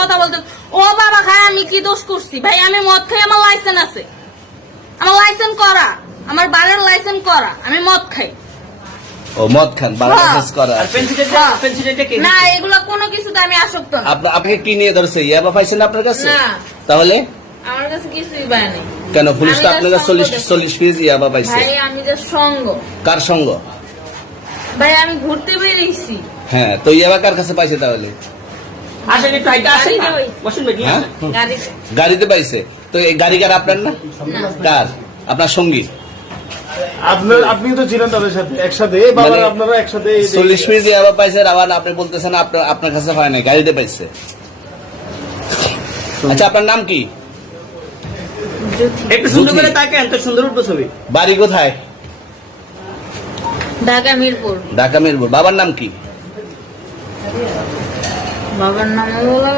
কথা বলতে ও বাবা খায় আমি কি দোষ করছি? ভাই আমি মদ খাই আমার লাইসেন্স আছে। আমার লাইসেন্স করা। আমার বারের লাইসেন্স করা। আমি মদ খাই। ও মদ খান হ্যাঁ। করা কে না এগুলো কোনো কিছুতে আমি আসক্ত না। আপনাকে কি নিয়ে ধরছে? ইয়াবা পাইছেন আপনার কাছে? তাহলে? আমার কাছে কিছুই পায় নাই। কেন পুলিশ তো আপনার কাছে চল্লিশ চল্লিশ পিস ইয়াবা পাইছে। ভাই আমি যে সঙ্গ। কার সঙ্গ? ভাই আমি ঘুরতে বেরিয়েছি। হ্যাঁ তো ইয়াবা কার কাছে পাইছে তাহলে? আসেন একটু হাইটা আসেন। বসুন ভাই নিয়ে হ্যাঁ। গাড়িতে। পাইছে। তো এই গাড়ি কার আপনার না। কার? আপনার সঙ্গী। আপনার আপনি তো ছিলেন তাদের সাথে একসাথে। বাবার মানে আপনারা একসাথে চল্লিশ পাইছে আবার আপনি বলতেছেন আপনার আপনার কাছে হয় নাই গাড়িতে পাইছে। আচ্ছা আপনার নাম কি? একটু সুন্দর। করে তাকেন তো সুন্দর উঠবো ছবি। বাড়ি কোথায়? ঢাকা মিরপুর। ঢাকা মিরপুর। বাবার নাম কি? বাবার নাম বলা